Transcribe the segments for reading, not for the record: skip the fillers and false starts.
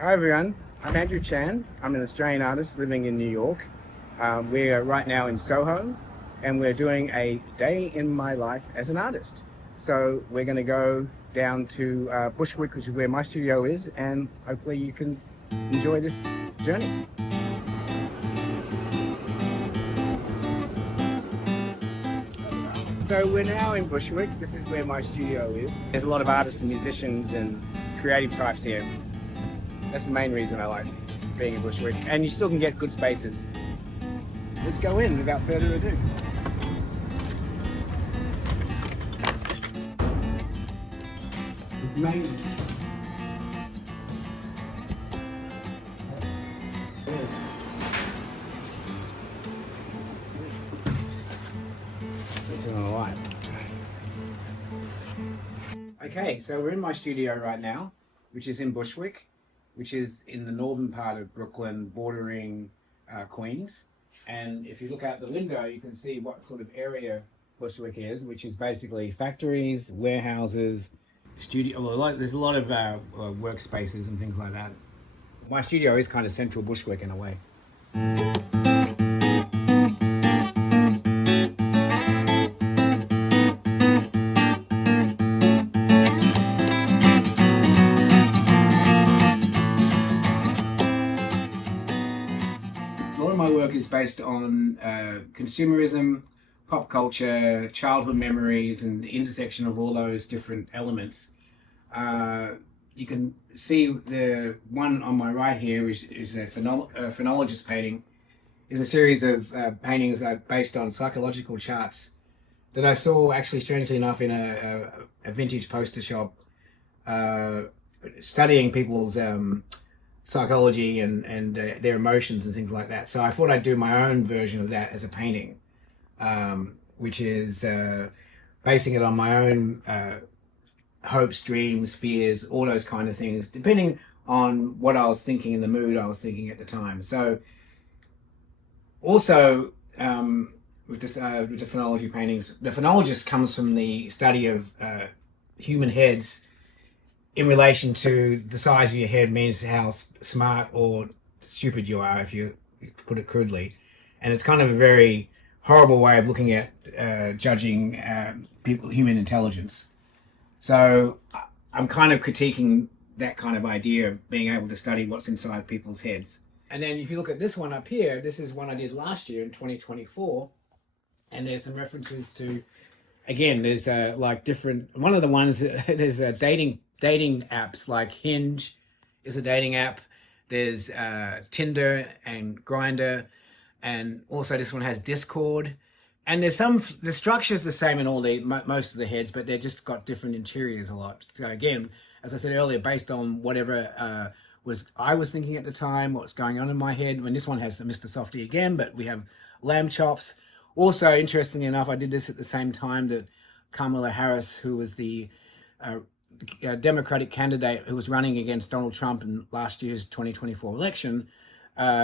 Hi everyone, I'm Andrew Chan. I'm an Australian artist living in New York. We're right now in Soho and we're doing a day in my life as an artist. So we're going to go down to Bushwick, which is where my studio is, and hopefully you can enjoy this journey. So we're now in Bushwick. This is where my studio is. There's a lot of artists and musicians and creative types here. That's the main reason I like being in Bushwick. And you still can get good spaces. Let's go in without further ado. It's amazing. Okay, so we're in my studio right now, which is in Bushwick, which is in the northern part of Brooklyn, bordering Queens. And if you look out the window, you can see what sort of area Bushwick is, which is basically factories, warehouses, studio. Well, there's a lot of workspaces and things like that. My studio is kind of central Bushwick in a way. A lot of my work is based on consumerism, pop culture, childhood memories, and the intersection of all those different elements. You can see the one on my right here, which is a phonologist painting, is a series of paintings based on psychological charts that I saw, actually, strangely enough, in a vintage poster shop, studying people's psychology and their emotions and things like that. So I thought I'd do my own version of that as a painting, which is basing it on my own hopes, dreams, fears, all those kind of things, depending on what I was thinking and the mood I was thinking at the time. So also with the phonology paintings, the phonologist comes from the study of human heads in relation to the size of your head means how smart or stupid you are, if you put it crudely. And it's kind of a very horrible way of looking at judging human intelligence. So I'm kind of critiquing that kind of idea of being able to study what's inside people's heads. And then if you look at this one up here, this is one I did last year in 2024. And there's some references to, again, there's like different, one of the ones, there's dating apps like Hinge is a dating app. There's Tinder and Grindr, and also this one has Discord. And the structure's the same in all most of the heads, but they're just got different interiors a lot. So again, as I said earlier, based on whatever I was thinking at the time, what's going on in my head. When this one has Mr. Softy again, but we have lamb chops. Also, interestingly enough, I did this at the same time that Kamala Harris, who was the Democratic candidate who was running against Donald Trump in last year's 2024 election,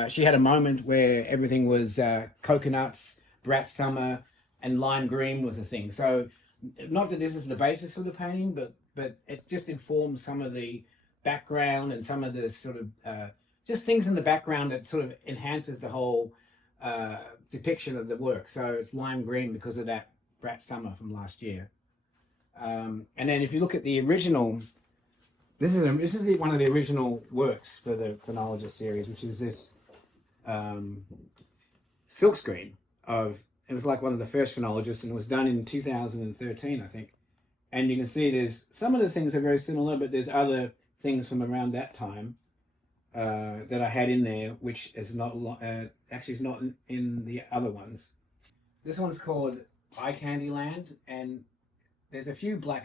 she had a moment where everything was coconuts, Brat Summer, and lime green was a thing. So not that this is the basis of the painting, but it just informs some of the background and some of the sort of just things in the background that sort of enhances the whole depiction of the work. So it's lime green because of that Brat Summer from last year. And then if you look at the original, this is one of the original works for the Phonologist series, which is this silkscreen of, it was like one of the first phonologists, and it was done in 2013, I think. And you can see there's some of the things are very similar, but there's other things from around that time that I had in there, which is not actually is not in the other ones. This one's called Eye Candy Land, and there's a few black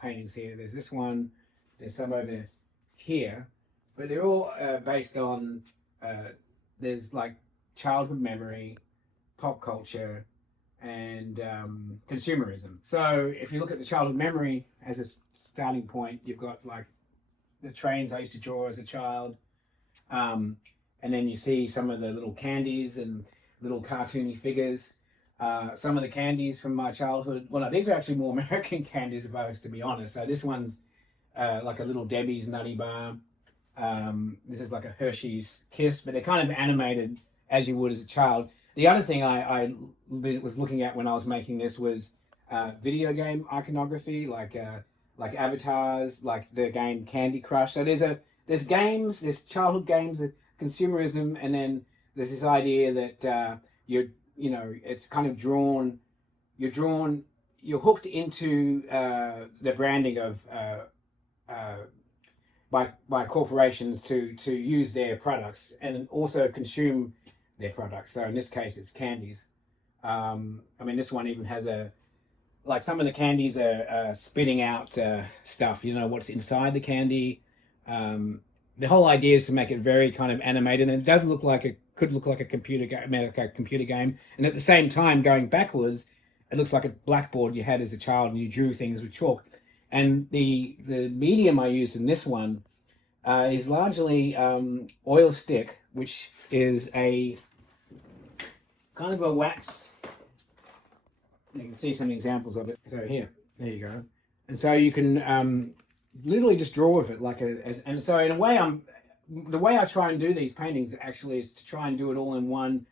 paintings here. There's this one, there's some over here, but they're all based on, there's like childhood memory, pop culture, and consumerism. So if you look at the childhood memory as a starting point, you've got like the trains I used to draw as a child, and then you see some of the little candies and little cartoony figures. Some of the candies from my childhood, well, no, these are actually more American candies, if I was to be honest. So this one's like a little Debbie's Nutty Bar. This is like a Hershey's Kiss, but they're kind of animated as you would as a child. The other thing I was looking at when I was making this was video game iconography, like avatars, like the game Candy Crush. So there's games, there's childhood games, consumerism, and then there's this idea that it's kind of you're hooked into the branding of by corporations to use their products and also consume their products. So in this case, it's candies. I mean, this one even has like some of the candies are spitting out stuff. You know what's inside the candy. The whole idea is to make it very kind of animated, and it does look like could look like a computer game. And at the same time, going backwards, it looks like a blackboard you had as a child, and you drew things with chalk. And the medium I used in this one is largely oil stick, which is a kind of a wax. You can see some examples of it. So there you go. And so you can literally just draw with it and so in a way the way I try and do these paintings actually is to try and do it all in one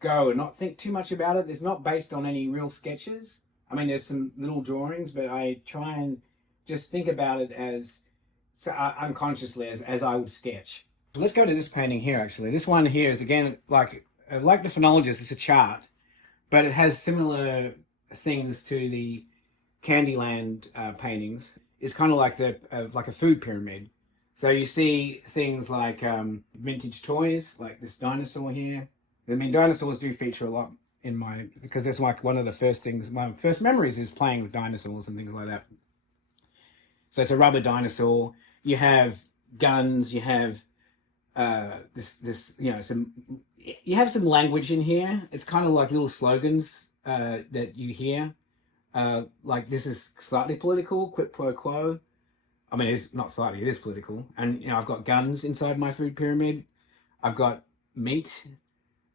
go and not think too much about it. It's not based on any real sketches. I mean, there's some little drawings, but I try and just think about it as unconsciously as I would sketch. So let's go to this painting here. Actually, this one here is again like the phonologist. It's a chart, but it has similar things to the Candyland paintings. It's kind of like like a food pyramid. So you see things like vintage toys, like this dinosaur here. I mean, dinosaurs do feature a lot because it's like one of the first things, my first memories is playing with dinosaurs and things like that. So it's a rubber dinosaur. You have guns. You have you have some language in here. It's kind of like little slogans that you hear. Like this is slightly political, quid pro quo. I mean, it's not slightly, it is political. And I've got guns inside my food pyramid. I've got meat.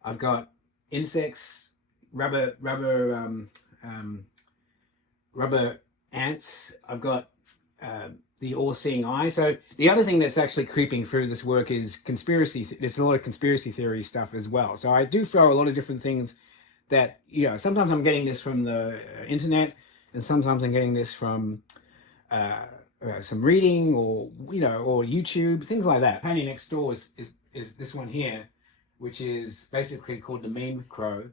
I've got insects, rubber ants. I've got the all-seeing eye. So the other thing that's actually creeping through this work is conspiracy. There's a lot of conspiracy theory stuff as well. So I do throw a lot of different things that, sometimes I'm getting this from the internet, and sometimes I'm getting this from some reading or YouTube, things like that. Painting next door is this one here, which is basically called the Meme Crow,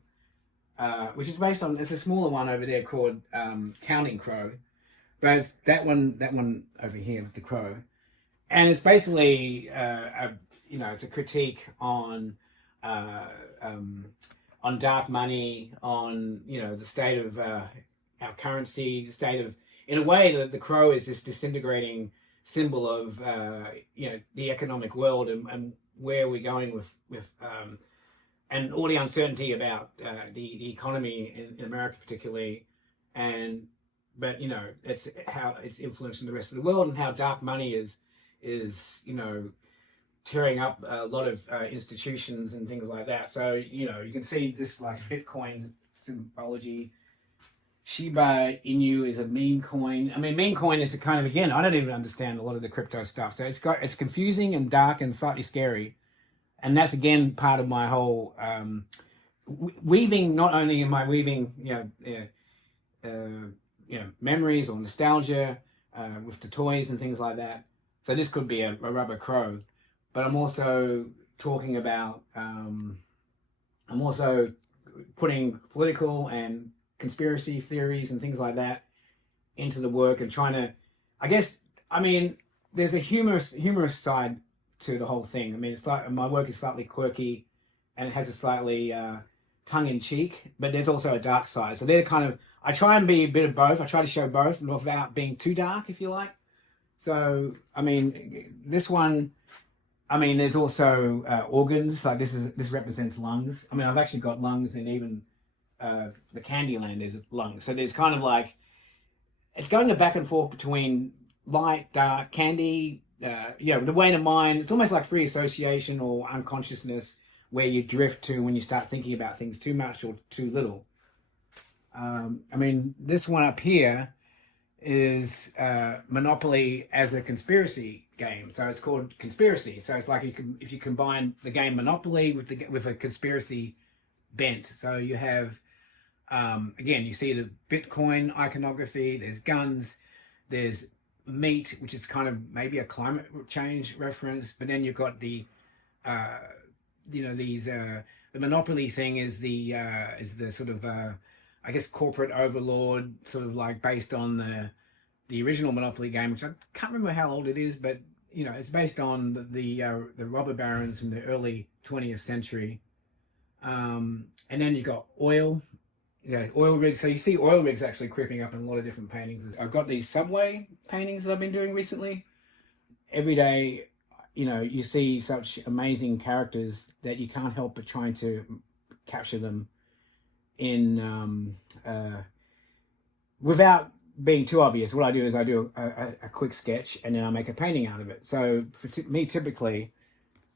which is based on, there's a smaller one over there called Counting Crow, but it's that one over here with the crow, and it's basically it's a critique on dark money, on the state of our currency, the state of, in a way, the crow is this disintegrating symbol of the economic world and where we're going with and all the uncertainty about the economy in America particularly, but it's how it's influencing the rest of the world, and how dark money is tearing up a lot of institutions and things like that. So you can see this like Bitcoin symbology. Shiba Inu is a meme coin. I mean, meme coin is a kind of, again, I don't even understand a lot of the crypto stuff. So it's confusing and dark and slightly scary. And that's, again, part of my whole weaving. Not only am I weaving, memories or nostalgia with the toys and things like that. So this could be a rubber crow, but I'm also talking about, I'm also putting political and conspiracy theories and things like that into the work, and trying to, there's a humorous side to the whole thing. I mean, it's like my work is slightly quirky and it has a slightly tongue-in-cheek, but there's also a dark side. So they're kind of, I try and be a bit of both. I try to show both without being too dark, if you like. So, I mean, this one, there's also organs. Like this represents lungs. I mean, I've actually got lungs, and even the Candyland is lungs. So there's kind of like, it's going the back and forth between light, dark, candy, the way the mind, it's almost like free association or unconsciousness, where you drift to when you start thinking about things too much or too little. This one up here is Monopoly as a conspiracy game. So it's called Conspiracy. So it's like if you combine the game Monopoly with a conspiracy bent. So you have again, you see the Bitcoin iconography. There's guns. There's meat, which is kind of maybe a climate change reference. But then you've got the these the Monopoly thing is the sort of I guess corporate overlord, sort of like based on the original Monopoly game, which I can't remember how old it is, but it's based on the robber barons from the early 20th century. And then you got oil rigs. So you see oil rigs actually creeping up in a lot of different paintings. I've got these subway paintings that I've been doing recently. Every day, you see such amazing characters that you can't help but trying to capture them in without being too obvious. What I do is I do a quick sketch and then I make a painting out of it. So for me, typically,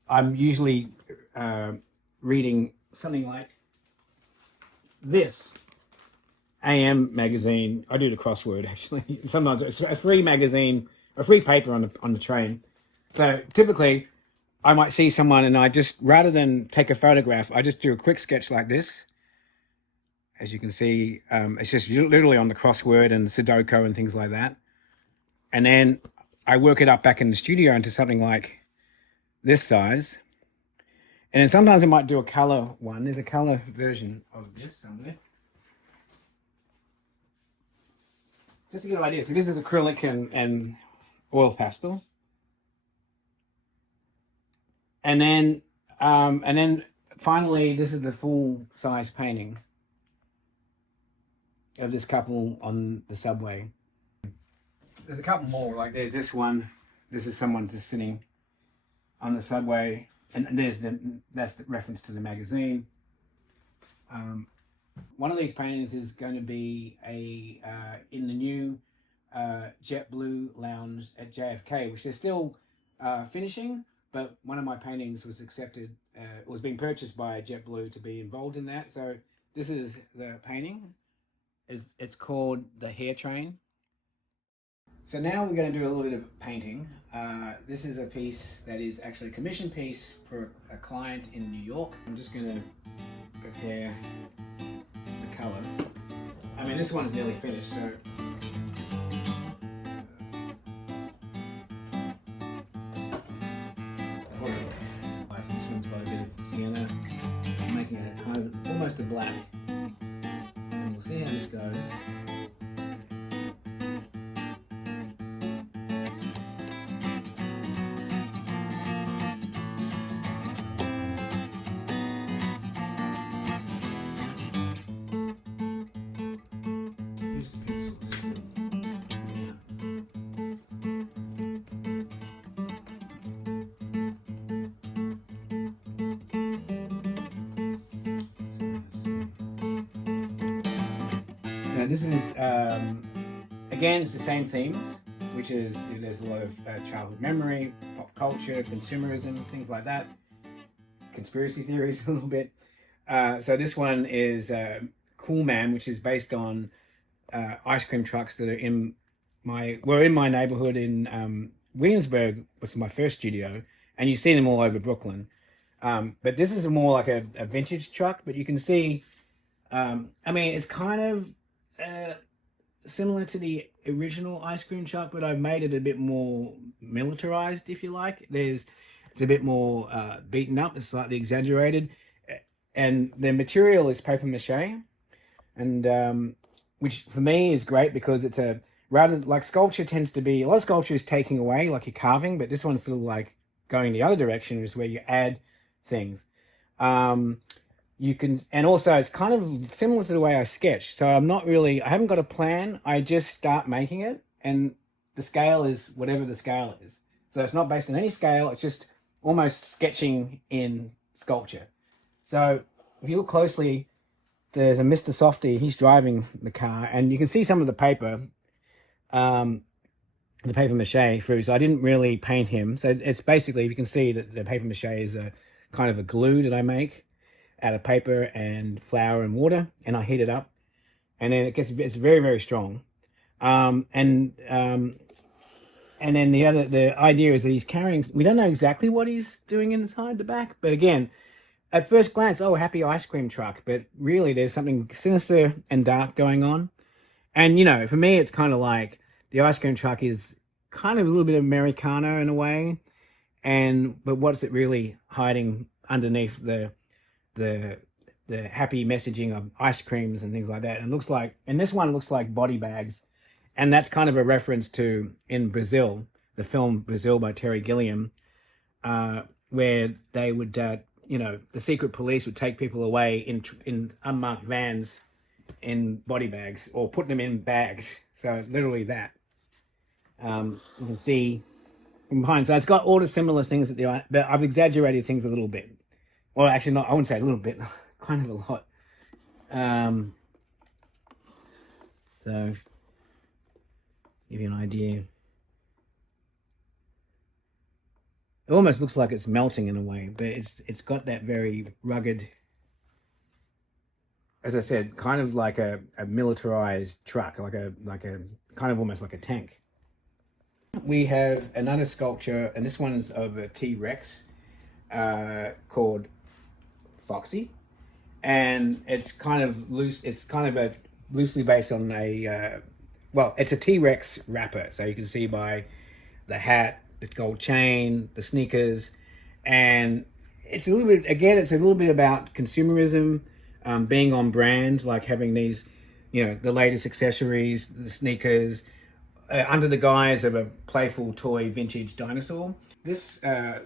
I'm usually reading something like this AM magazine. I do the crossword actually. Sometimes it's a free magazine, a free paper on the train. So typically, I might see someone and I just, rather than take a photograph, I just do a quick sketch like this. As you can see, it's just literally on the crossword and Sudoku and things like that. And then I work it up back in the studio into something like this size. And then sometimes I might do a color one. There's a color version of this somewhere. Just to get an idea. So this is acrylic and oil pastel. And then finally, this is the full size painting of this couple on the subway. There's a couple more, like there's this one. This is someone's just sitting on the subway, and that's the reference to the magazine. One of these paintings is going to be in the new JetBlue lounge at JFK, which they're still finishing, but one of my paintings was accepted, was being purchased by JetBlue to be involved in that. So this is the painting. It's called The Hair Train. So now we're going to do a little bit of painting. This is a piece that is actually a commission piece for a client in New York. I'm just going to prepare the color. I mean, this one's nearly finished, so this one's got a bit of sienna. I'm making it kind of almost a black. And we'll see how this goes. This is, again, it's the same themes, which is there's a lot of childhood memory, pop culture, consumerism, things like that, conspiracy theories a little bit. So this one is Cool Man, which is based on ice cream trucks that are were in my neighborhood in Williamsburg, which is my first studio, and you see them all over Brooklyn. But this is more like a vintage truck, but you can see, I mean, it's kind of similar to the original ice cream truck, but I've made it a bit more militarized, if you like. It's a bit more beaten up, it's slightly exaggerated, and the material is paper mache, and which for me is great because it's rather like sculpture tends to be, a lot of sculpture is taking away, like you're carving, but this one's sort of like going the other direction, is where you add things. You can, and also it's kind of similar to the way I sketch. So I haven't got a plan. I just start making it, and the scale is whatever the scale is. So it's not based on any scale. It's just almost sketching in sculpture. So if you look closely, there's a Mr. Softy. He's driving the car, and you can see some of the paper mache through. So I didn't really paint him. So it's basically, you can see that the paper mache is a kind of a glue that I make out of paper and flour and water, and I heat it up, and then it's very, very strong. And then the idea is that he's carrying, we don't know exactly what he's doing inside the back, but again, at first glance, oh, happy ice cream truck, but really there's something sinister and dark going on. And, you know, for me, it's kind of like the ice cream truck is kind of a little bit Americana in a way. But what's it really hiding underneath the happy messaging of ice creams and things like that? And looks like, and this one looks like body bags. And that's kind of a reference to, in Brazil, the film Brazil by Terry Gilliam, where they would, you know, the secret police would take people away in unmarked vans in body bags, or put them in bags. So literally that. You can see from behind. So it's got all the similar things but I've exaggerated things a little bit. Well, actually not, I wouldn't say a little bit, kind of a lot. So give you an idea. It almost looks like it's melting in a way, but it's got that very rugged, as I said, kind of like a militarized truck, like a kind of almost like a tank. We have another sculpture, and this one is of a T-Rex called Foxy, and it's kind of loose. It's kind of loosely based on a well, it's a T-Rex wrapper, so you can see by the hat, the gold chain, the sneakers, and it's a little bit, again, it's a little bit about consumerism, being on brand, like having these, you know, the latest accessories, the sneakers, under the guise of a playful toy vintage dinosaur. This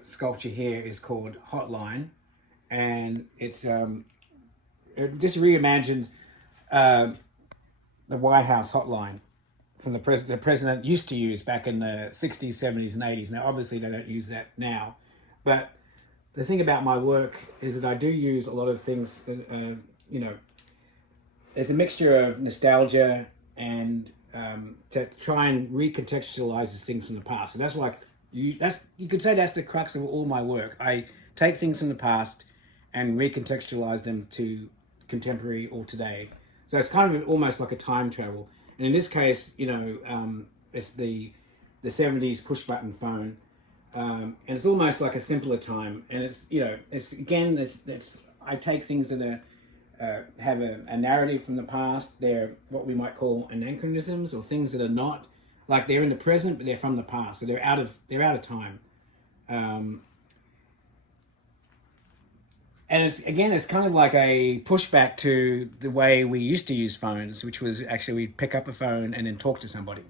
sculpture here is called Hotline, and it's it just reimagines the White House hotline from the president used to use back in the 60s, 70s, and 80s. Now, obviously, they don't use that now. But the thing about my work is that I do use a lot of things, you know, there's a mixture of nostalgia and to try and recontextualize these things from the past. So that's like, you could say that's the crux of all my work. I take things from the past and recontextualize them to contemporary or today. So it's kind of almost like a time travel. And in this case, you know, it's the 70s push button phone, and it's almost like a simpler time. And it's, you know, it's again, it's I take things that have a narrative from the past. They're what we might call anachronisms, or things that are not like they're in the present, but they're from the past. So they're out of time. And it's kind of like a pushback to the way we used to use phones, which was actually we'd pick up a phone and then talk to somebody.